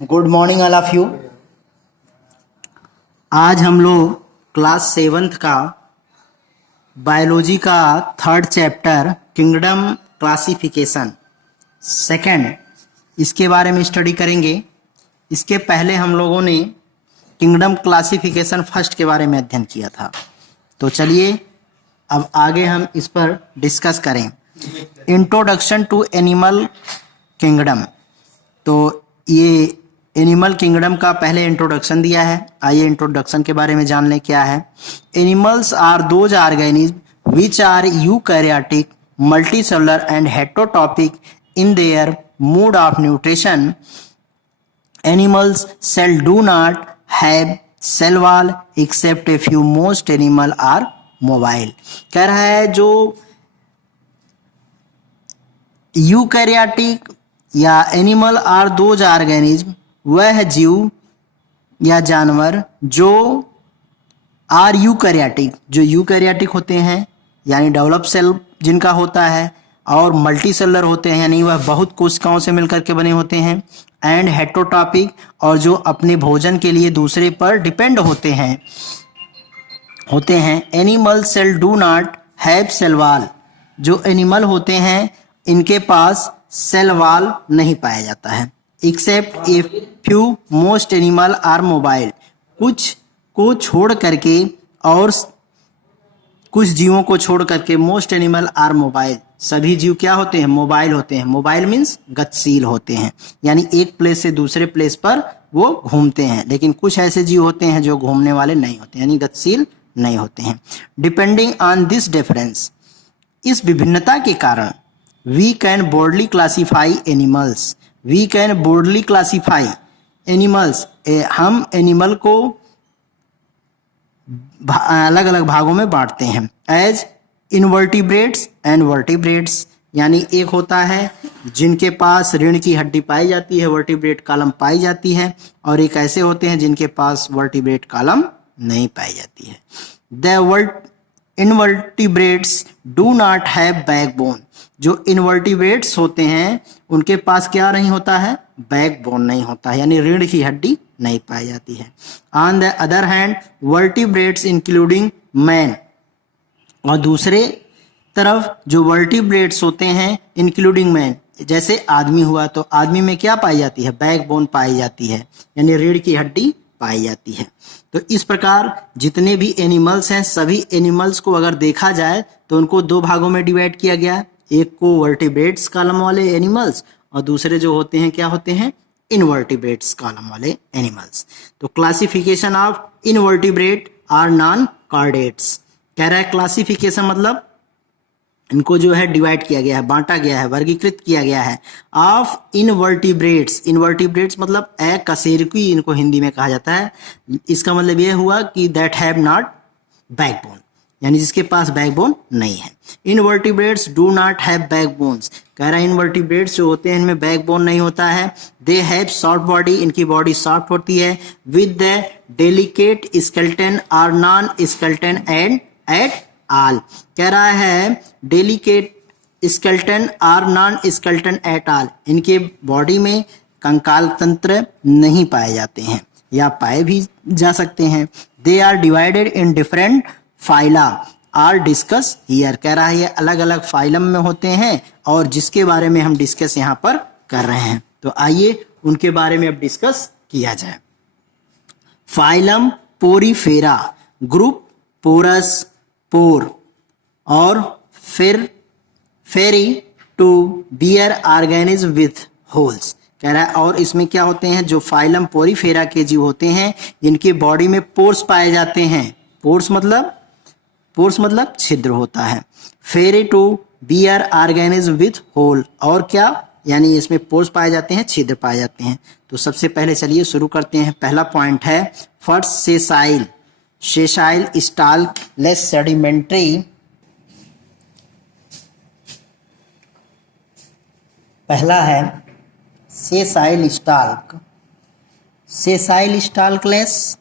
Good morning all of you. आज हम लोग क्लास 7th का बायोलॉजी का 3rd chapter kingdom classification second इसके बारे में स्टडी करेंगे। इसके पहले हम लोगों ने किंगडम क्लासिफिकेशन फर्स्ट के बारे में अध्ययन किया था। तो चलिए अब आगे हम इस पर डिस्कस करें। Introduction to animal kingdom. तो ये एनिमल किंगडम का पहले इंट्रोडक्शन दिया है। आइए इंट्रोडक्शन के बारे में जान लें क्या है। Animals are those organism which are eukaryotic, multicellular and heterotrophic in their mode of nutrition. Animals cell do not have cell wall except a few, most animal are mobile. कह रहा है जो यूकैरियोटिक या एनिमल आर दोज ऑर्गेनिज्म, वह जीव या जानवर जो आर यूकैरियोटिक, जो यूकैरियोटिक होते हैं यानी डेवलप सेल जिनका होता है, और मल्टी सेलुलर होते हैं यानी वह बहुत कोशिकाओं से मिलकर के बने होते हैं, एंड हेटेरोटॉपिक और जो अपने भोजन के लिए दूसरे पर डिपेंड होते हैं। Animal cell do not have cell wall. जो एनिमल होते हैं इनके पास सेल वॉल नहीं पाया जाता है। Except a few, most animal are mobile. कुछ को छोड़ करके और कुछ जीवों को छोड़ करके मोस्ट एनिमल आर मोबाइल। सभी जीव क्या होते हैं? मोबाइल होते हैं। मोबाइल मीन्स गतिशील होते हैं, यानी एक प्लेस से दूसरे प्लेस पर वो घूमते हैं। लेकिन कुछ ऐसे जीव होते हैं जो घूमने वाले नहीं होते, यानी गतिशील नहीं होते हैं। डिपेंडिंग ऑन दिस डिफरेंस, इस विभिन्नता के कारण, we can broadly classify animals. We can broadly classify animals. हम एनिमल को अलग अलग भागों में बांटते हैं। एज इनवर्टिब्रेट्स एंड वर्टिब्रेट्स, यानी एक होता है जिनके पास रीढ़ की हड्डी पाई जाती है, वर्टिब्रेट कॉलम पाई जाती है, और एक ऐसे होते हैं जिनके पास वर्टिब्रेट कॉलम नहीं पाई जाती है। The invertebrates do not have backbone. जो इनवर्टिब्रेट्स होते हैं उनके पास क्या नहीं होता है? बैकबोन नहीं होता है, यानी रीढ़ की हड्डी नहीं पाई जाती है। On the other hand vertebrates including man, और दूसरे तरफ जो वर्टिब्रेट्स होते हैं इंक्लूडिंग मैन, जैसे आदमी हुआ तो आदमी में क्या पाई जाती है? बैकबोन पाई जाती है, यानी रीढ़ की हड्डी पाई जाती है। तो इस प्रकार जितने भी एनिमल्स हैं, सभी एनिमल्स को अगर देखा जाए तो उनको दो भागों में डिवाइड किया गया। एक को वर्टिब्रेट्स कॉलम वाले एनिमल्स, और दूसरे जो होते हैं क्या होते हैं? इनवर्टिब्रेट्स कॉलम वाले एनिमल्स। तो classification of invertebrate or non chordates. कह रहा है क्लासिफिकेशन मतलब इनको जो है डिवाइड किया गया है, बांटा गया है, वर्गीकृत किया गया है। ऑफ इनवर्टिब्रेट्स, इनवर्टिब्रेट्स मतलब अकशेरुकी इनको हिंदी में कहा जाता है। इसका मतलब यह हुआ कि दैट हैव नॉट बैकबोन, यानी जिसके पास बैकबोन नहीं है। Invertebrates do not have backbones. कह रहा है इनवर्टिब्रेट्स जो होते हैं इनमें बैकबोन नहीं होता है। दे हैव सॉफ्ट बॉडी, इनकी बॉडी सॉफ्ट होती है। With the delicate skeleton or non skeleton and at all. कह रहा है delicate skeleton or non skeleton at all. इनके बॉडी में कंकाल तंत्र नहीं पाए जाते हैं, या पाए भी जा सकते हैं। They are divided in different phyla or discuss here. कह रहा है ये अलग अलग फाइलम में होते हैं और जिसके बारे में हम डिस्कस यहाँ पर कर रहे हैं। तो आइए उनके बारे में अब डिस्कस किया जाए। Phylum Porifera, group porus pore, और फिर ferre to bear organism with holes. कह रहा है और इसमें क्या होते हैं? जो फाइलम पोरीफेरा के जीव होते हैं इनकी बॉडी में पोर्स पाए जाते हैं। पोर्स मतलब छिद्र होता है। Ferre to bear organism with hole, और क्या? यानी इसमें पोर्स पाए जाते हैं, छिद्र पाए जाते हैं। तो सबसे पहले चलिए शुरू करते हैं। पहला पॉइंट है first sessile, sessile stalkless sedimentary. पहला है sessile stalk, sessile stalkless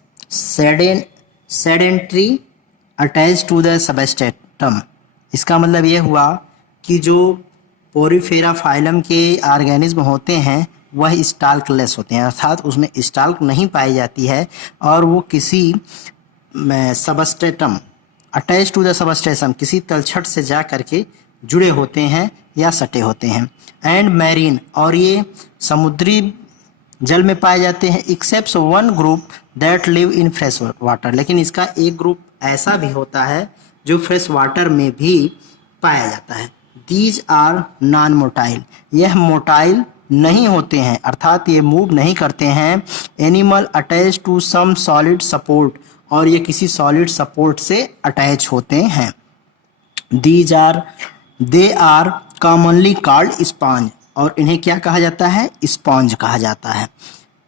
sedentary attach to the substratum. इसका मतलब यह हुआ कि जो पोरीफेरा फाइलम के ऑर्गेनिज्म होते हैं वह स्टाल्कलेस होते हैं, अर्थात उसमें स्टाल्क नहीं पाई जाती है और वो किसी substratum attach to the substratum किसी तलछट से जा करके जुड़े होते हैं या सटे होते हैं। एंड मैरीन, और ये समुद्री जल में पाए जाते हैं। Except one group that live in fresh water, लेकिन इसका एक ग्रुप ऐसा भी होता है जो फ्रेश वाटर में भी पाया जाता है। दीज आर नॉन मोटाइल, यह मोटाइल नहीं होते हैं, अर्थात ये मूव नहीं करते हैं। Animal attach to some solid support, और ये किसी सॉलिड सपोर्ट से अटैच होते हैं। They are commonly called sponge, और इन्हें क्या कहा जाता है? स्पॉन्ज कहा जाता है।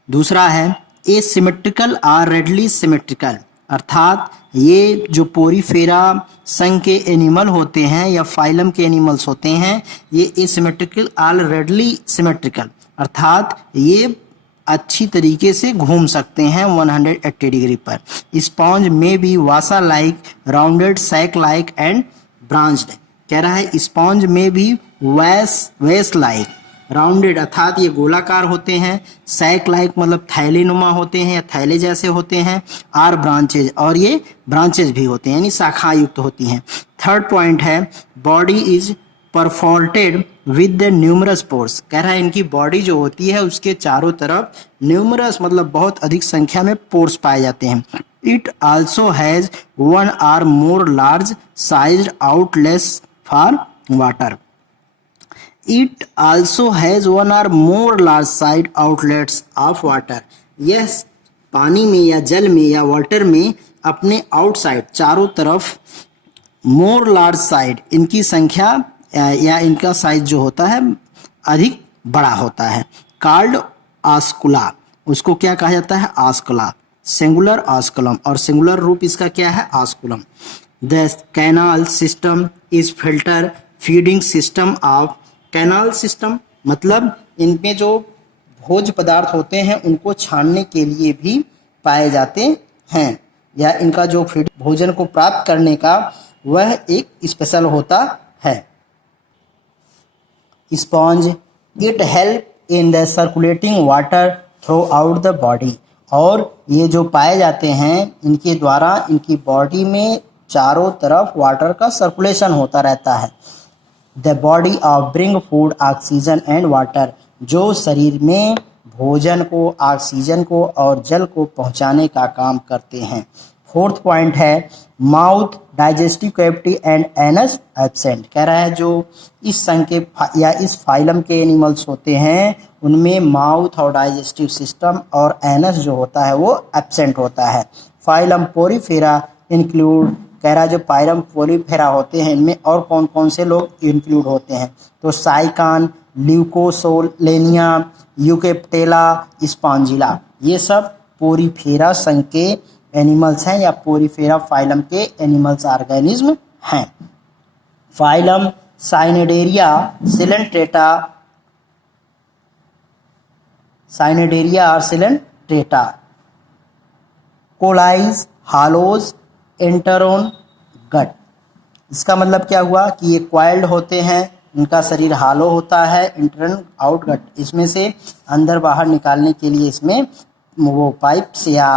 दूसरा है asymmetrical or radially symmetrical, अर्थात ये जो पोरीफेरा संघ के एनिमल होते हैं या फाइलम के एनिमल्स होते हैं, ये एसिमेट्रिकल आर रेडली सिमेट्रिकल, अर्थात ये अच्छी तरीके से घूम सकते हैं 180 डिग्री पर। स्पॉन्ज में भी vase like, rounded, sac like and branched, कह रहा है स्पॉन्ज में भी वेस लाइक, राउंडेड अर्थात ये गोलाकार होते हैं, सैक लाइक मतलब थैली नुमा होते हैं या थैले जैसे होते हैं, आर ब्रांचेज, और ये ब्रांचेज भी होते हैं यानी शाखा युक्त होती हैं। थर्ड पॉइंट है body is perforated with the numerous pores, कह रहा है इनकी बॉडी जो होती है उसके चारों तरफ न्यूमरस मतलब बहुत अधिक संख्या में पोर्स पाए जाते हैं। It also has one or more large sized outlets for water. It also has one or more large side outlets of water. यह पानी में या जल में या वाटर में अपने आउटसाइड चारों तरफ मोर लार्ज साइड, इनकी संख्या या इनका साइज जो होता है अधिक बड़ा होता है। कार्ड आस्कुला, उसको क्या कहा जाता है? आस्कुला, सिंगुलर आस्कुलम, और सिंगुलर रूप इसका क्या है? Osculum. The canal system is filter feeding system of, canal system मतलब इनमें जो भोज्य पदार्थ होते हैं उनको छानने के लिए भी पाए जाते हैं, या इनका जो भोजन को प्राप्त करने का वह एक स्पेशल होता है। Sponge it help in the circulating water through out the body, और ये जो पाए जाते हैं इनके द्वारा इनकी बॉडी में चारों तरफ वाटर का सर्कुलेशन होता रहता है। The body of bring food oxygen and water, जो शरीर में भोजन को, ऑक्सीजन को और जल को पहुंचाने का काम करते हैं। फोर्थ पॉइंट है mouth, digestive cavity and anus absent, कह रहा है जो इस संघ के या इस फाइलम के एनिमल्स होते हैं उनमें माउथ और डाइजेस्टिव सिस्टम और एनस जो होता है वो एब्सेंट होता है। फाइलम पोरीफेरा इंक्लूड, कह रहा है जो फाइलम पोरीफेरा होते हैं इनमें और कौन कौन से लोग इंक्लूड होते हैं? तो साइकान, ल्यूकोसोलेनिया, यूकेप्टेला, स्पॉन्जिला, ये सब पोरीफेरा संघ के एनिमल्स हैं या पोरीफेरा फाइलम के एनिमल्स ऑर्गेनिज्म हैं। फाइलम साइनेडेरिया सिलेंट्रेटा, साइनेडेरिया और सिलेंट्रेटा, कोलाइज, हालोज, एंटरोन, गट। इसका मतलब क्या हुआ कि ये क्वाइल्ड होते हैं, इनका शरीर हालो होता है, इंटरन आउट गट, इसमें से अंदर बाहर निकालने के लिए इसमें वो पाइप्स या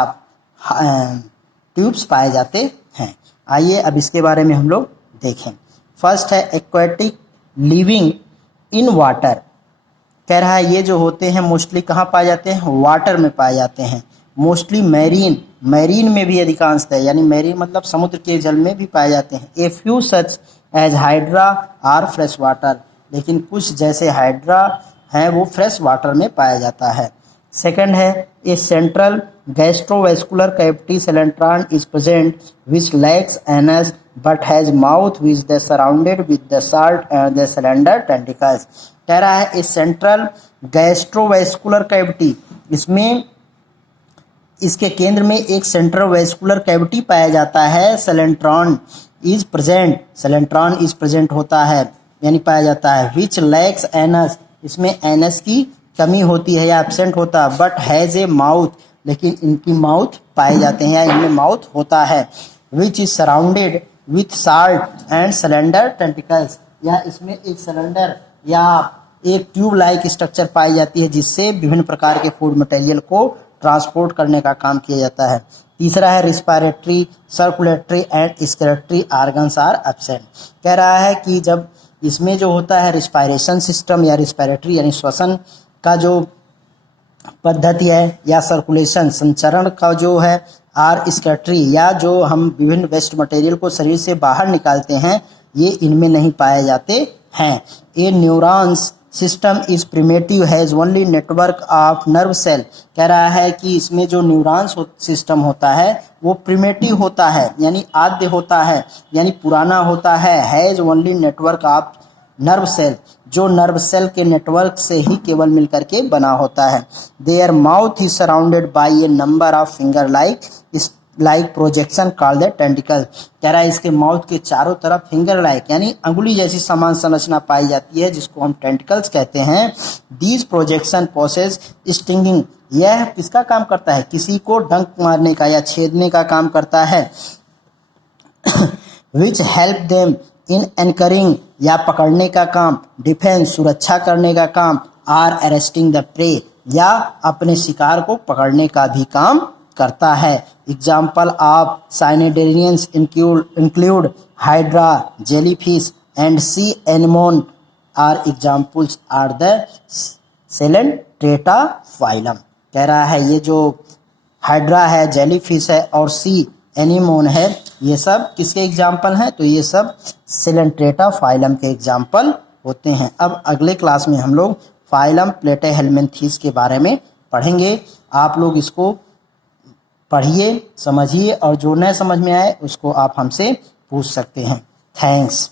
ट्यूब्स पाए जाते हैं। आइए अब इसके बारे में हम लोग देखें। फर्स्ट है एक्वेटिक लिविंग इन वाटर, कह रहा है ये जो होते हैं मोस्टली कहाँ पाए जाते हैं? वाटर में पाए जाते हैं। मोस्टली मैरीन, मैरीन में भी अधिकांशतः, यानी मैरीन मतलब समुद्र के जल में भी पाए जाते हैं। A few such as hydra are fresh water, लेकिन कुछ जैसे हाइड्रा हैं वो फ्रेश वाटर में पाया जाता है। सेकंड है a central gastrovascular cavity coelenteron is present which lacks anus but has mouth which the surrounded with the salt and the slender tentacles, कह रहा है ए सेंट्रल गैस्ट्रोवेस्कुलर कैविटी, इसमें इसके केंद्र में एक सेंट्रल वेस्कुलर कैविटी पाया जाता है। सेलेंट्रॉन इज प्रेजेंट, सेलेंट्रॉन इज प्रेजेंट होता है यानी पाया जाता है। विच लैक्स एनस, इसमें एनस की कमी होती है या एब्सेंट होता है। बट हैज ए माउथ, लेकिन इनकी माउथ पाए जाते हैं या इनमें माउथ होता है। Which is surrounded with salt and cylinder tentacles, या इसमें एक सिलेंडर या एक ट्यूब लाइक स्ट्रक्चर पाई जाती है जिससे विभिन्न प्रकार के फूड मटेरियल को ट्रांसपोर्ट करने का काम किया जाता है। तीसरा है respiratory, circulatory and excretory organs are absent. कह रहा है कि जब इसमें जो होता है रिस्पायरेशन सिस्टम या रिस्पायरेटरी यानी श्वसन का जो पद्धति है या सर्कुलेशन संचरण का जो है आर एक्सक्रीटरी या जो हम विभिन्न वेस्ट मटेरियल को शरीर से बाहर निकालते हैं ये इनमें नहीं पाए जाते हैं। A neurons system is primitive has only network of nerve cell. कह रहा है कि इसमें जो न्यूरॉन्स सिस्टम होता है वो प्रिमेटिव होता है यानी आद्य होता है यानी पुराना होता है। Has only network of nerve cell, जो नर्व सेल के नेटवर्क से ही केवल मिलकर के बना होता है। Their mouth is surrounded by a number of finger like projection called the tentacle. कह रहा है इसके माउथ के चारों तरफ फिंगर लाइक यानी अंगुली जैसी समान संरचना पाई जाती है जिसको हम टेंटिकल्स कहते हैं। दीज प्रोजेक्शन प्रोसेस स्टिंगिंग, यह किसका काम करता है, किसी को डंक मारने का या छेदने का काम करता है। Which help them in anchoring, या पकड़ने का काम, डिफेंस सुरक्षा करने का काम, आर अरेस्टिंग द प्रे, या अपने शिकार को पकड़ने का भी काम करता है। Example of cnidarians include hydra, jellyfish and sea anemone are examples are the coelenterata phylum. कह रहा है ये जो हाइड्रा है, जेलीफिश है और सी एनिमोन है ये सब किसके एग्जाम्पल हैं, तो ये सब सेलेंट्रेटा फाइलम के एग्जाम्पल होते हैं। अब अगले क्लास में हम लोग फाइलम प्लेटेहेल्मिन्थीस के बारे में पढ़ेंगे। आप लोग इसको पढ़िए, समझिए और जो न समझ में आए उसको आप हमसे पूछ सकते हैं। थैंक्स।